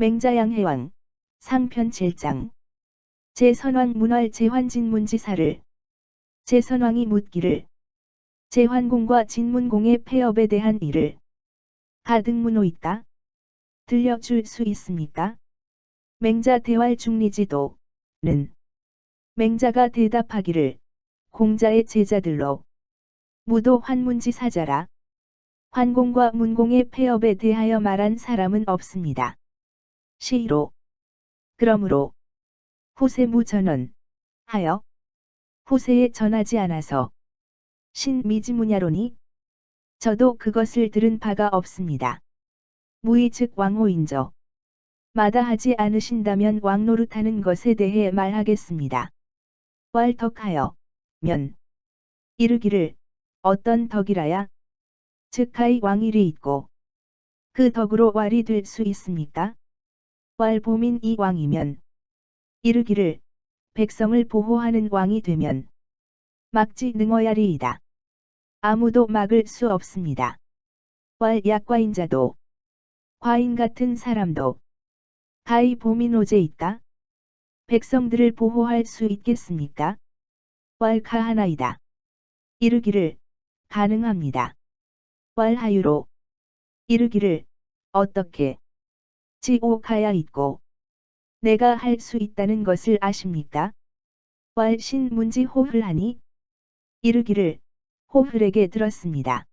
맹자양해왕 상편 7장 제선왕 문활 제환진문지사를 제선왕이 묻기를 제환공과 진문공의 폐업에 대한 일을 가등문호있다. 들려줄 수 있습니까? 맹자 대활 중리지도는 맹자가 대답하기를 공자의 제자들로 무도 환문지사자라. 환공과 문공의 폐업에 대하여 말한 사람은 없습니다. 시로 그러므로 후세무 전원 하여 후세에 전하지 않아서 신미지무냐로니 저도 그것을 들은 바가 없습니다. 무의 즉 왕호인저 마다하지 않으신다면 왕노릇하는 것에 대해 말하겠습니다. 왈덕하여 면 이르기를 어떤 덕이라야 즉 하이 왕일이 있고 그 덕으로 왈이 될 수 있습니까? 왈보민 이 왕이면 이르기를 백성을 보호하는 왕이 되면 막지 능어야리이다. 아무도 막을 수 없습니다. 왈 약과인자도 과인 같은 사람도 가히 보민오제 있다. 백성들을 보호할 수 있겠습니까? 왈 가하나이다. 이르기를 가능합니다. 왈 하유로 이르기를 어떻게 지오가야 있고 내가 할 수 있다는 것을 아십니까? 왈 신문지 호흘하니 이르기를 호흘에게 들었습니다.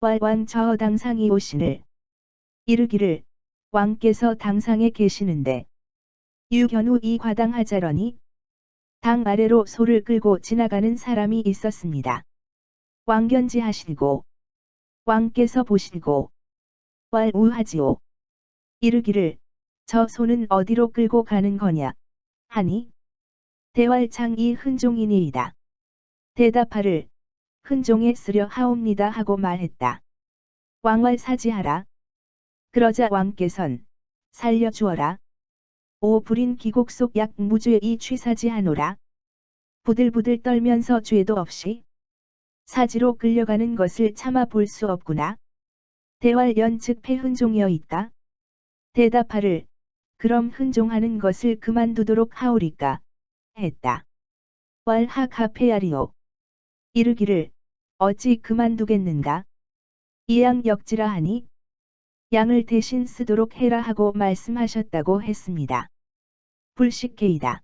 왈 왕 저 당상이 오시늘 이르기를 왕께서 당상에 계시는데 유견우 이 과당하자러니 당 아래로 소를 끌고 지나가는 사람이 있었습니다. 왕견지하시고 왕께서 보시고 왈 우하지오 이르기를 저 소는 어디로 끌고 가는 거냐 하니 대왈창 이 흔종이니이다. 대답하를 흔종에 쓰려 하옵니다 하고 말했다. 왕왈 사지하라. 그러자 왕께선 살려주어라. 오 불인 기곡 속 약 무죄 이 취사지하노라. 부들부들 떨면서 죄도 없이 사지로 끌려가는 것을 참아 볼 수 없구나. 대왈 연즉 폐흔종이여 있다. 대답하를 그럼 흔종하는 것을 그만두도록 하오리까 했다. 왈 하카페야리오 이르기를 어찌 그만두겠는가. 이양 역지라 하니 양을 대신 쓰도록 해라 하고 말씀하셨다고 했습니다. 불식계이다.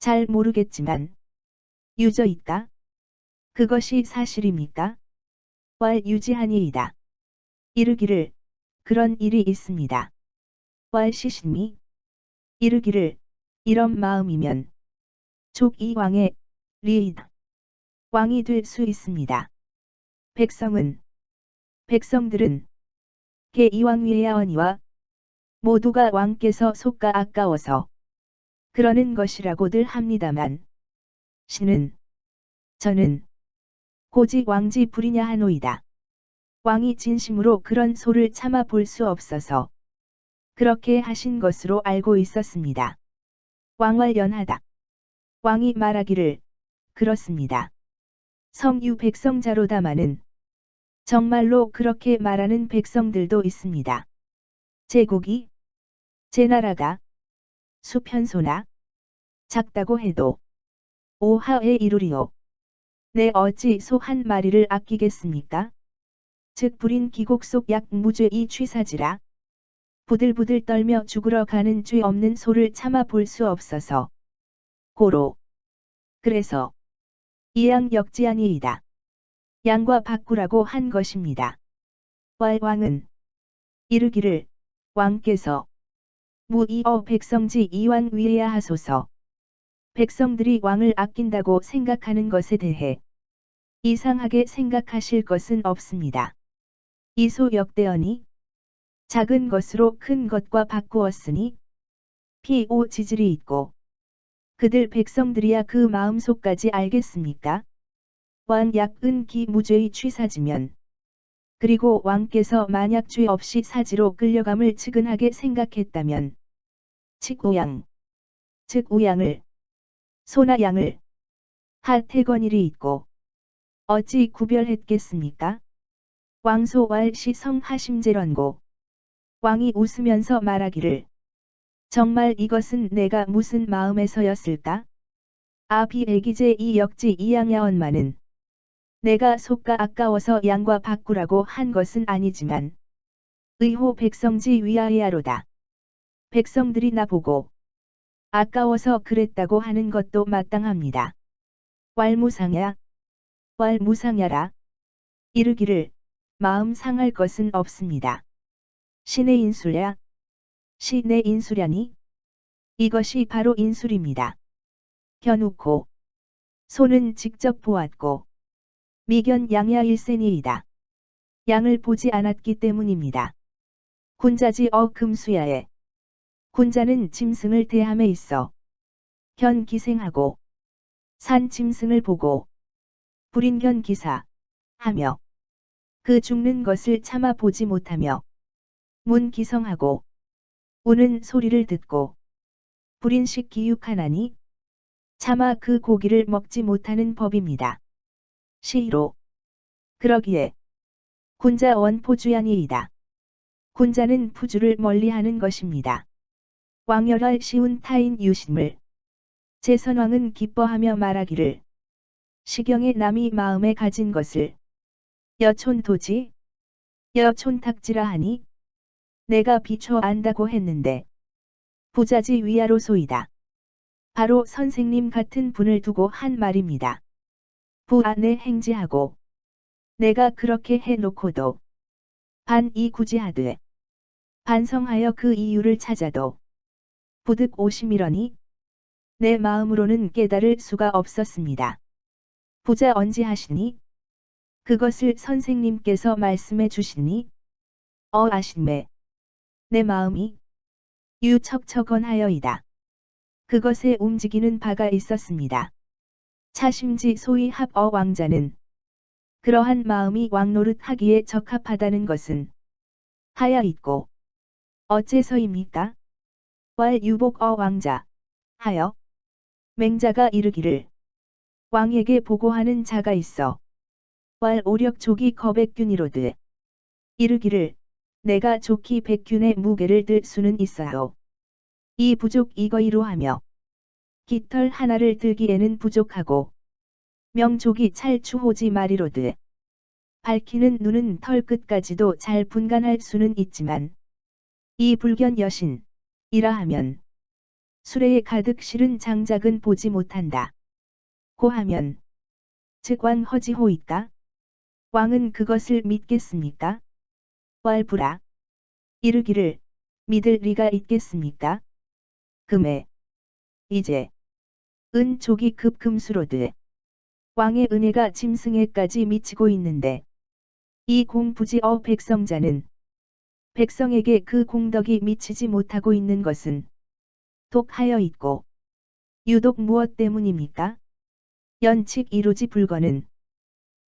잘 모르겠지만 유저 있다. 그것이 사실입니까? 왈 유지하니이다. 이르기를 그런 일이 있습니다. 왈 시신미 이르기를 이런 마음이면 족 이 왕의 리이다. 왕이 될 수 있습니다. 백성들은 개 이왕 위에야언이와 모두가 왕께서 속가 아까워서 그러는 것이라고들 합니다만 저는 고지 왕지 불이냐 하노이다. 왕이 진심으로 그런 소를 참아 볼 수 없어서 그렇게 하신 것으로 알고 있었습니다. 왕왈 연하다. 왕이 말하기를 그렇습니다. 성유 백성자로다마는 정말로 그렇게 말하는 백성들도 있습니다. 제국이 제 나라가 수편소나 작다고 해도 오하에 이루리오. 내 어찌 소 한 마리를 아끼겠습니까? 즉 불인 기곡 속 약 무죄 이 취사지라. 부들부들 떨며 죽으러 가는 죄 없는 소를 참아 볼 수 없어서 고로 그래서 이양 역지아니이다. 양과 바꾸라고 한 것입니다. 왈 왕은 이르기를 왕께서 무이어 백성지 이왕 위에야 하소서. 백성들이 왕을 아낀다고 생각하는 것에 대해 이상하게 생각하실 것은 없습니다. 이소 역대언이 작은 것으로 큰 것과 바꾸었으니 피오 지질이 있고 그들 백성들이야 그 마음속까지 알겠습니까? 왕 약은 기 무죄의 취사지면 그리고 왕께서 만약 죄 없이 사지로 끌려감을 측은하게 생각했다면 칙오양 즉 우양을 소나 양을 하태건일이 있고 어찌 구별했겠습니까? 왕소 왈시 성하심제런고 왕이 웃으면서 말하기를 정말 이것은 내가 무슨 마음에서였을까? 비애기제 이 역지 이양야언마는 내가 속가 아까워서 양과 바꾸라고 한 것은 아니지만 의호 백성지 위하야로다. 백성들이 나보고 아까워서 그랬다고 하는 것도 마땅합니다. 왈무상야, 왈무상야라. 이르기를 마음 상할 것은 없습니다. 신의 인술야, 신의 인술야니? 이것이 바로 인술입니다. 겨누고 소는 직접 보았고 미견 양야 일세니이다. 양을 보지 않았기 때문입니다. 군자지 금수야에 군자는 짐승을 대함에 있어 견 기생하고 산 짐승을 보고 불인견 기사 하며 그 죽는 것을 참아 보지 못하며 문 기성하고 우는 소리를 듣고 불인식 기육하나니 차마 그 고기를 먹지 못하는 법입니다. 시로 그러기에 군자 원포주양이이다. 군자는 푸주를 멀리하는 것입니다. 왕열할 시운 타인 유심을 제선왕은 기뻐하며 말하기를 시경의 남이 마음에 가진 것을 여촌도지 여촌탁지라 하니 내가 비춰 안다고 했는데 부자지 위아로소이다. 바로 선생님 같은 분을 두고 한 말입니다. 부 안에 행지하고 내가 그렇게 해놓고도 반이 구지하되 반성하여 그 이유를 찾아도 부득 오심이러니 내 마음으로는 깨달을 수가 없었습니다. 부자 언지하시니 그것을 선생님께서 말씀해 주시니 아심에 내 마음이 유척척언하여이다. 그것에 움직이는 바가 있었습니다. 차심지 소위 왕자는 그러한 마음이 왕노릇 하기에 적합하다는 것은 하야 있고 어째서입니까? 왈 유복 왕자 하여 맹자가 이르기를 왕에게 보고하는 자가 있어 왈 오력족이 거백균이로되 이르기를 내가 족히 백균의 무게를 들 수는 있어요. 이 부족 이거이로 하며 깃털 하나를 들기에는 부족하고 명족이 찰추호지 말이로되 밝히는 눈은 털 끝까지도 잘 분간할 수는 있지만 이 불견 여신 이라 하면 수레에 가득 실은 장작은 보지 못한다. 고하면 즉 왕 허지호이까? 왕은 그것을 믿겠습니까? 왈부라 이르기를 믿을 리가 있겠습니까? 금에 이제 은족이 급금수로되 왕의 은혜가 짐승에까지 미치고 있는데 이 공부지 백성자는 백성에게 그 공덕이 미치지 못하고 있는 것은 독하여 있고 유독 무엇 때문입니까? 연칙 이루지 불거는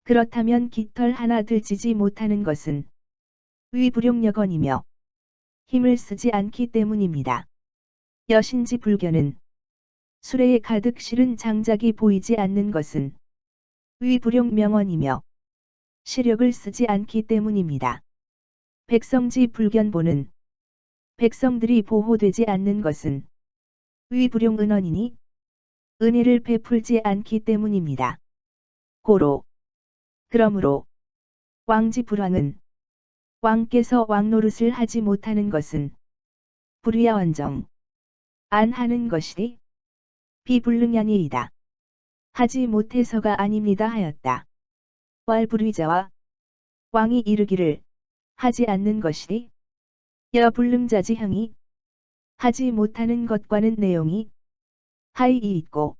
그렇다면 깃털 하나 들지지 못하는 것은 위불용여건이며 힘을 쓰지 않기 때문입니다. 여신지 불견은 수레에 가득 실은 장작이 보이지 않는 것은 위불용 명언이며 시력을 쓰지 않기 때문입니다. 백성지 불견보는 백성들이 보호되지 않는 것은 위불용 은언이니 은혜를 베풀지 않기 때문입니다. 고로 그러므로 왕지 불왕은 왕께서 왕노릇을 하지 못하는 것은 불의야 원정 안 하는 것이 비불능량이이다. 하지 못해서가 아닙니다 하였다. 왈불의자와 왕이 이르기를 하지 않는 것이 여불능자지형이 하지 못하는 것과는 내용이 하이 있고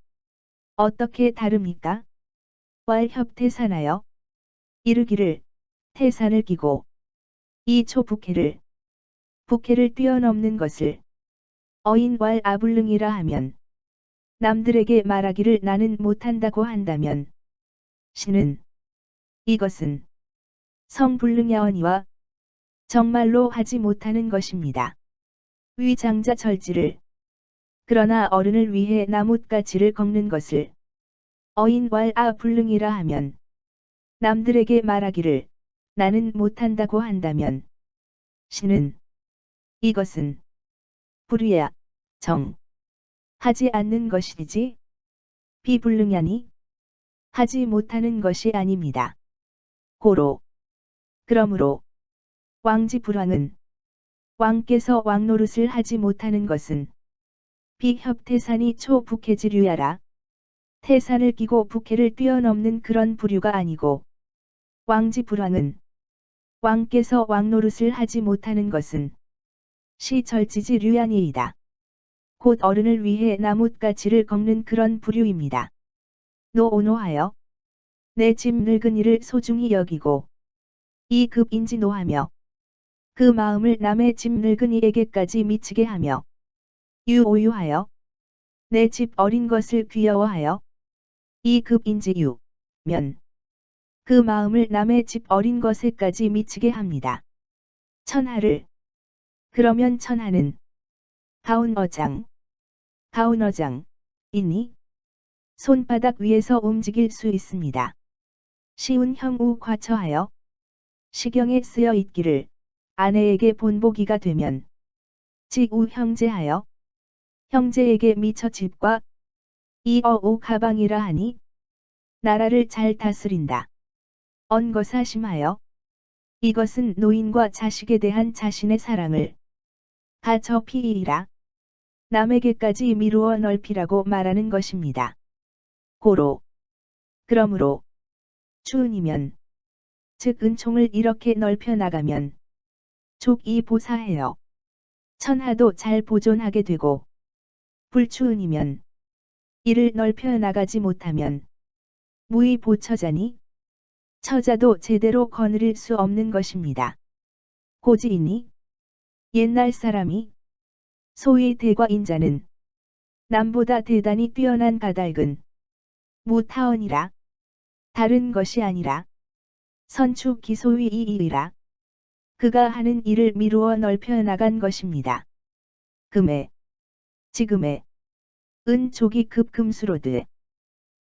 어떻게 다릅니까? 왈협태산하여 이르기를 태산을 끼고 이 초북해를 북해를 뛰어넘는 것을 어인 왈 아불능이라 하면 남들에게 말하기를 나는 못한다고 한다면 신은 이것은 성불능야언이와 정말로 하지 못하는 것입니다. 위장자 절지를 그러나 어른을 위해 나뭇가지를 꺾는 것을 어인 왈 불능이라 하면 남들에게 말하기를 나는 못한다고 한다면 신은 이것은 불의야 정. 하지 않는 것이지 비불능하니 하지 못하는 것이 아닙니다. 고로. 그러므로 왕지불왕은 왕께서 왕노릇을 하지 못하는 것은 비협태산이 초북해지류야라. 태산을 끼고 북해를 뛰어넘는 그런 부류가 아니고 왕지불왕은 왕께서 왕노릇을 하지 못하는 것은 시절지지류야니이다. 곧 어른을 위해 나뭇가지를 꺾는 그런 부류입니다. 노오노하여 내 집 늙은이를 소중히 여기고 이 급인지노하며 그 마음을 남의 집 늙은이에게까지 미치게 하며 유오유하여 내 집 어린 것을 귀여워하여 이 급인지유 면 그 마음을 남의 집 어린 것에까지 미치게 합니다. 천하를 그러면 천하는 가운어장 가운어장이니 손바닥 위에서 움직일 수 있습니다. 쉬운 형우 과처하여 시경에 쓰여 있기를 아내에게 본보기가 되면 지우 형제하여 형제에게 미처 집과 이어오 가방이라 하니 나라를 잘 다스린다. 언거사심하여 이것은 노인과 자식에 대한 자신의 사랑을 가처 피이라 남에게까지 미루어 넓히라고 말하는 것입니다. 고로. 그러므로 추운이면 즉 은총을 이렇게 넓혀 나가면 족이 보사해요. 천하도 잘 보존하게 되고 불추운이면 이를 넓혀 나가지 못하면 무의 보처자니 처자도 제대로 거느릴 수 없는 것입니다. 고지이니 옛날 사람이 소위 대과인자는 남보다 대단히 뛰어난 가달근 무타언이라 다른 것이 아니라 선추 기소위이이라 그가 하는 일을 미루어 넓혀 나간 것입니다. 금에 지금에 은촉이 급금수로드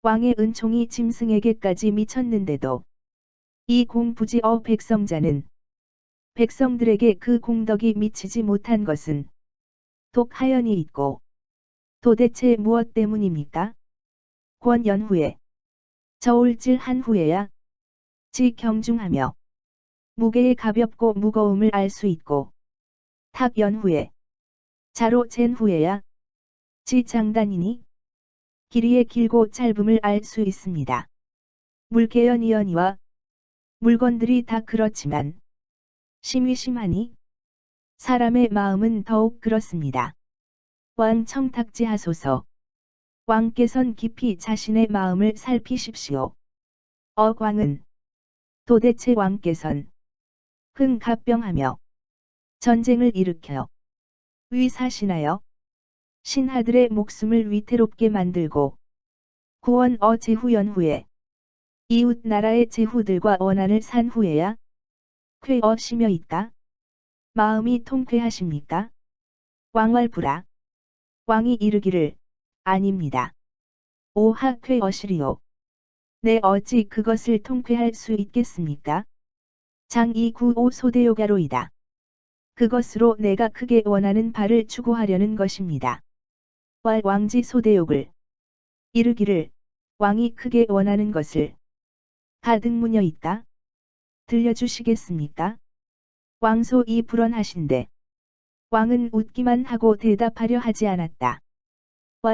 왕의 은총이 짐승에게까지 미쳤는데도 이 공부지어 백성자는 백성들에게 그 공덕이 미치지 못한 것은 독하연이 있고 도대체 무엇 때문입니까? 권연후에 저울질한 후에야 지 경중하며 무게의 가볍고 무거움을 알 수 있고 탁연후에 자로 잰 후에야 지 장단이니 길이의 길고 짧음을 알 수 있습니다. 물개연이연이와 물건들이 다 그렇지만 심이 심하니 사람의 마음은 더욱 그렇습니다. 왕 청탁지하소서. 왕께선 깊이 자신의 마음을 살피십시오. 왕은 도대체 왕께선 흥갑병하며 전쟁을 일으켜 위사신하여 신하들의 목숨을 위태롭게 만들고 구원 제후연후에 이웃 나라의 제후들과 원한을 산 후에야 쾌어시며 있다. 마음이 통쾌하십니까? 왕왈부라. 왕이 이르기를 아닙니다. 오하 쾌어시리오. 내 어찌 그것을 통쾌할 수 있겠습니까? 장295 소대요가로이다. 그것으로 내가 크게 원하는 바를 추구하려는 것입니다. 왕지 소대욕을 이르기를 왕이 크게 원하는 것을 가득무녀 있다. 들려주시겠습니까? 왕소이 불언하신대. 왕은 웃기만 하고 대답하려 하지 않았다.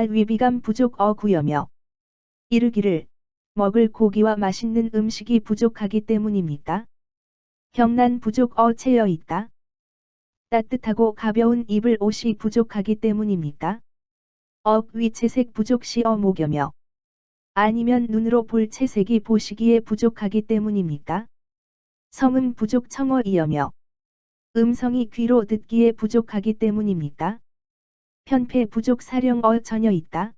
위비감 부족 구여며 이르기를 먹을 고기와 맛있는 음식이 부족하기 때문입니까? 경난 부족 채여 있다. 따뜻하고 가벼운 입을 옷이 부족하기 때문입니까? 위채색 부족 목여며 아니면 눈으로 볼 채색이 보시기에 부족하기 때문입니까? 성음 부족 청어이여며 음성이 귀로 듣기에 부족하기 때문입니까? 편패 부족 사령 전혀 있다.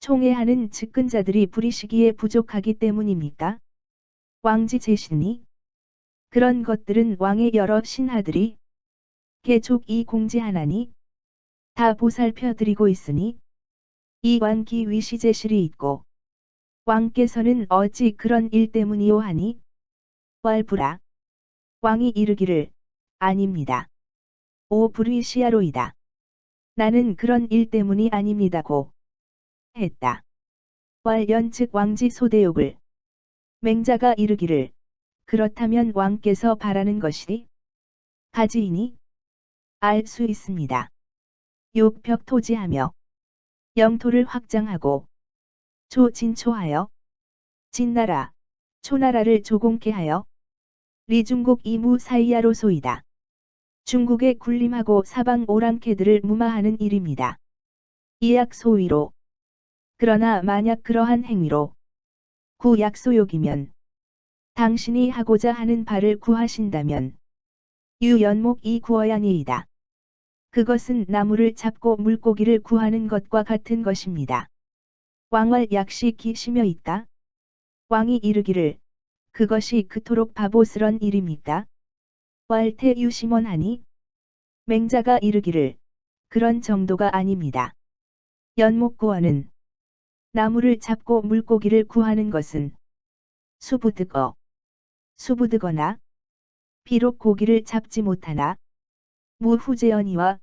총애하는 측근자들이 부리시기에 부족하기 때문입니까? 왕지 제신이 그런 것들은 왕의 여러 신하들이 개족이 공지하나니 다 보살펴 드리고 있으니 이 왕기 위시제실이 있고 왕께서는 어찌 그런 일 때문이오 하니 왈부라. 왕이 이르기를 아닙니다. 오 불위시야로이다. 나는 그런 일 때문이 아닙니다고 했다. 왈 연측 왕지 소대욕을 맹자가 이르기를 그렇다면 왕께서 바라는 것이 가지이니 알 수 있습니다. 욕벽 토지하며 영토를 확장하고 초진초하여 진나라, 초나라를 조공케 하여 리중국 이무 사이야로소이다. 중국에 군림하고 사방 오랑캐들을 무마하는 일입니다. 이약 소위로. 그러나 만약 그러한 행위로 구약소욕이면 당신이 하고자 하는 바를 구하신다면 유연목이 구어야니이다. 그것은 나무를 잡고 물고기를 구하는 것과 같은 것입니다. 왕왈 약시 기시며 있다. 왕이 이르기를 그것이 그토록 바보스런 일입니까? 왈태 유심원하니 맹자가 이르기를 그런 정도가 아닙니다. 연목구어는 나무를 잡고 물고기를 구하는 것은 수부득거나 비록 고기를 잡지 못하나 무후재언이와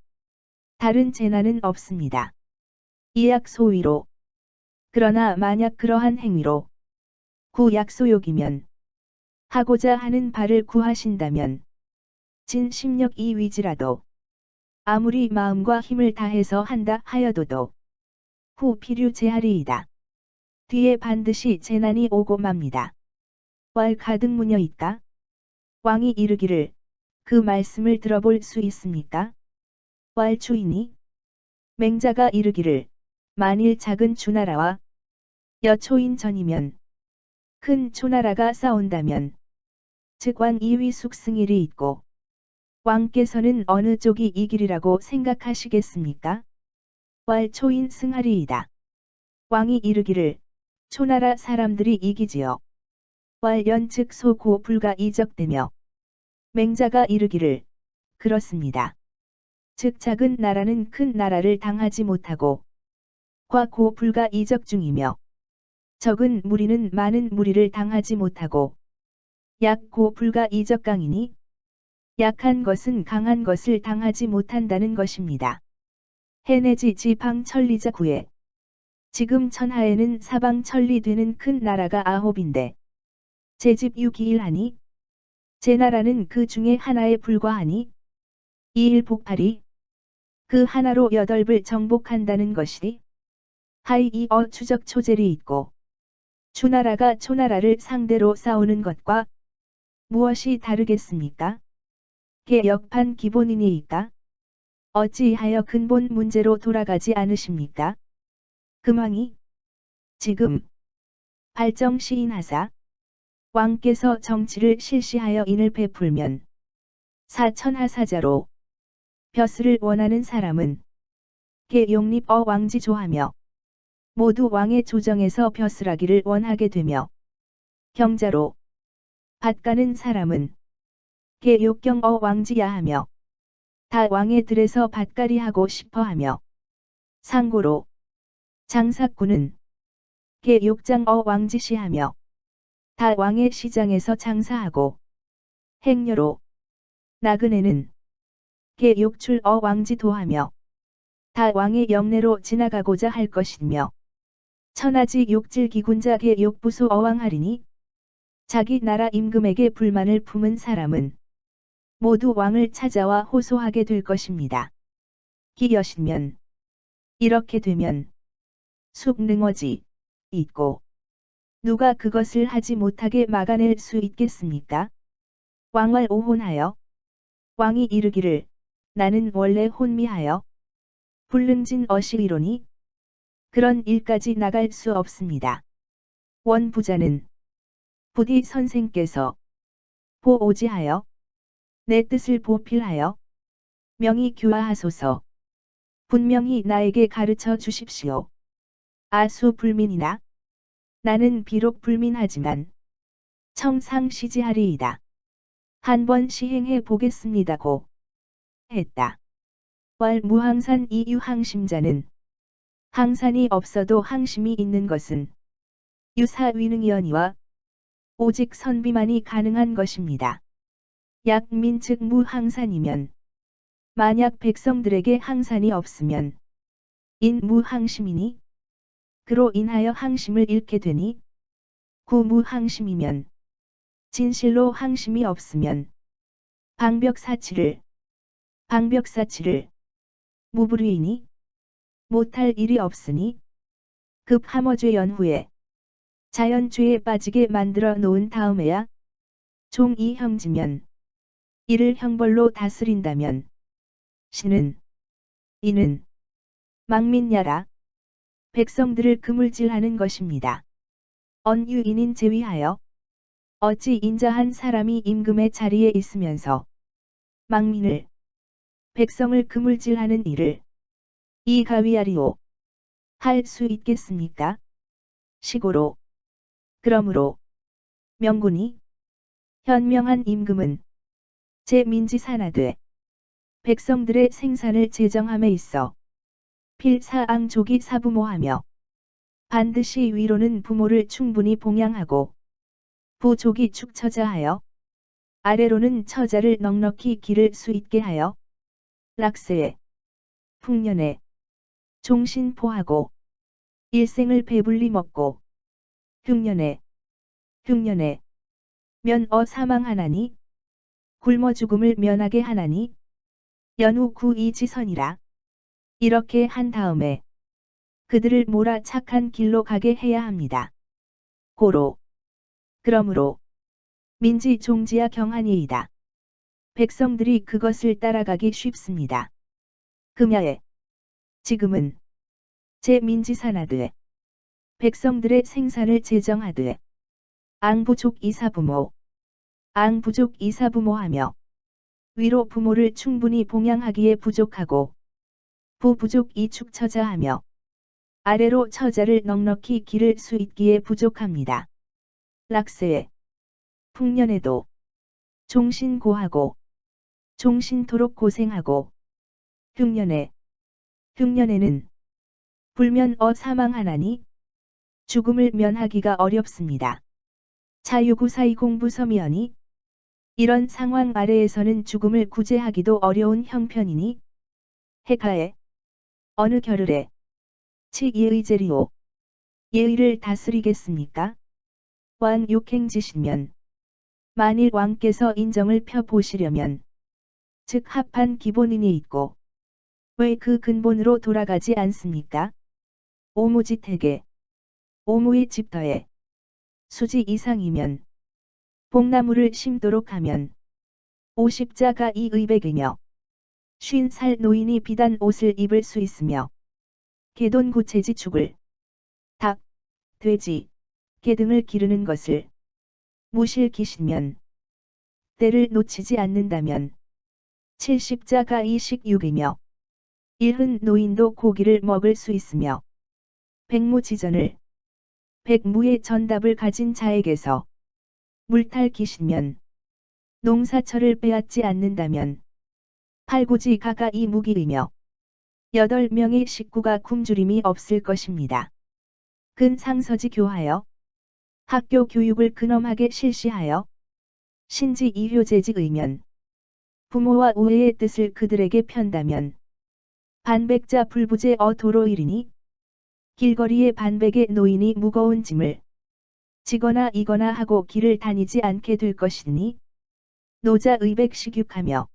다른 재난은 없습니다. 이약 소위로. 그러나 만약 그러한 행위로 구약소욕이면 하고자 하는 바를 구하신다면 진심력 이 위지라도 아무리 마음과 힘을 다해서 한다 하여도도 후 필유 제하리이다. 뒤에 반드시 재난이 오고 맙니다. 왈 가득 무녀 있다. 왕이 이르기를 그 말씀을 들어볼 수 있습니까? 왈 주인이 맹자가 이르기를 만일 작은 주나라와 여초인 전이면 큰 초나라가 싸운다면 즉 왕 이위 숙승일이 있고 왕께서는 어느 쪽이 이기리라고 생각하시겠습니까? 왈 초인 승하리이다. 왕이 이르기를 초나라 사람들이 이기지요. 왈 연측 소고 불가 이적되며 맹자가 이르기를 그렇습니다. 즉 작은 나라는 큰 나라를 당하지 못하고 과고 불가 이적 중이며 적은 무리는 많은 무리를 당하지 못하고 약고 불가 이적강이니 약한 것은 강한 것을 당하지 못한다는 것입니다. 해내지 지방 천리자 구에 지금 천하에는 사방 천리되는 큰 나라가 9인데 제집 6이일하니 제 나라는 그 중에 하나에 불과하니 이일 복팔이 그 하나로 8을 정복한다는 것이 하이이어 추적 초젤이 있고 주나라가 초나라를 상대로 싸우는 것과 무엇이 다르겠습니까? 개역판 기본이니이까? 어찌하여 근본 문제로 돌아가지 않으십니까? 금왕이 지금 발정 시인하사 왕께서 정치를 실시하여 인을 베풀면 사천하사자로 벼슬을 원하는 사람은 개용립어 왕지조하며 모두 왕의 조정에서 벼슬하기를 원하게 되며 경자로 밭가는 사람은 개욕경어 왕지야하며 다 왕의 들에서 밭갈이하고 싶어하며 상고로 장사꾼은 개욕장어 왕지시하며 다 왕의 시장에서 장사하고 행여로 나그네는 개욕출어 왕지도하며 다 왕의 영내로 지나가고자 할 것이며 천하지 욕질기군자 개욕부수 어왕하리니 자기 나라 임금에게 불만을 품은 사람은 모두 왕을 찾아와 호소하게 될 것입니다. 기여시면 이렇게 되면 숙능어지 있고 누가 그것을 하지 못하게 막아낼 수 있겠습니까? 왕왈 오혼하여 왕이 이르기를 나는 원래 혼미하여 불능진 어시이로니 그런 일까지 나갈 수 없습니다. 원부자는 부디 선생께서 보오지하여 내 뜻을 보필하여 명의 교화하소서. 분명히 나에게 가르쳐 주십시오. 아수 불민이나 나는 비록 불민하지만 청상시지하리이다. 한번 시행해 보겠습니다고 했다. 왈 무항산 이유 항심자는 항산이 없어도 항심이 있는 것은 유사위능이언이와 오직 선비만이 가능한 것입니다. 약민 즉 무항산이면 만약 백성들에게 항산이 없으면 인무항심이니 그로 인하여 항심을 잃게 되니 구무항심이면 진실로 항심이 없으면 방벽사치를 무불위이니 못할 일이 없으니 급함어죄 연후에 자연죄에 빠지게 만들어 놓은 다음에야 종이 형지면 이를 형벌로 다스린다면 이는 망민야라 백성들을 그물질하는 것입니다. 언유인인 제위하여 어찌 인자한 사람이 임금의 자리에 있으면서 망민을 백성을 그물질하는 일을 이가위하리오 할 수 있겠습니까? 시고로 그러므로 명군이 현명한 임금은 제 민지산하되 백성들의 생산을 제정함에 있어 필사앙족이 사부모하며 반드시 위로는 부모를 충분히 봉양하고 부족이 축처자하여 아래로는 처자를 넉넉히 기를 수 있게 하여 락세에 풍년에 종신포하고 일생을 배불리 먹고 흉년에 면어 사망하나니 굶어 죽음을 면하게 하나니 연후 구이지선이라. 이렇게 한 다음에 그들을 몰아 착한 길로 가게 해야 합니다. 그러므로 민지 종지야 경하니이다. 백성들이 그것을 따라가기 쉽습니다. 금야에 지금은 제 민지산하되 백성들의 생산을 제정하되 앙부족 이사부모하며 위로 부모를 충분히 봉양하기에 부족하고 부부족 이축처자하며 아래로 처자를 넉넉히 기를 수 있기에 부족합니다. 락세에 풍년에도 종신고하고 종신토록 고생하고 흉년에는 불면어 사망하나니 죽음을 면하기가 어렵습니다. 자유구사이 공부섬이하니 이런 상황 아래에서는 죽음을 구제하기도 어려운 형편이니 해가에 어느 겨를에 치 예의제리오 예의를 다스리겠습니까? 왕 욕행지시면 만일 왕께서 인정을 펴보시려면 즉 합한 기본인이 있고 왜 그 근본으로 돌아가지 않습니까? 오무지택에 오무의 집터에 수지 이상이면 뽕나무를 심도록 하면 50자가 이의백이며 50살 노인이 비단 옷을 입을 수 있으며 개돈구체지 죽을 닭, 돼지, 개 등을 기르는 것을 무실기시면 때를 놓치지 않는다면 70자가 이식육이며 일흔 노인도 고기를 먹을 수 있으며 백무지전을 백무의 전답을 가진 자에게서 물탈기시면 농사철을 빼앗지 않는다면 팔구지 가가 이무기이며 8명의 식구가 굶주림이 없을 것입니다. 근상서지 교하여 학교 교육을 근엄하게 실시하여 신지 이효제지 의면 부모와 우애의 뜻을 그들에게 편다면 반백자 불부제 도로이리니 길거리에 반백의 노인이 무거운 짐을 지거나 이거나 하고 길을 다니지 않게 될 것이니 노자 의백식육하며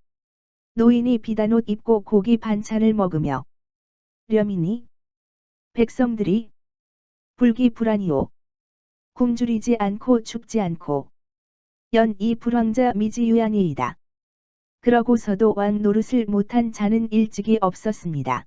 노인이 비단옷 입고 고기 반찬을 먹으며 렴이니 백성들이 불기불안이요 굶주리지 않고 죽지 않고 연이 불황자 미지유양이이다. 그러고서도 왕 노릇을 못한 자는 일찍이 없었습니다.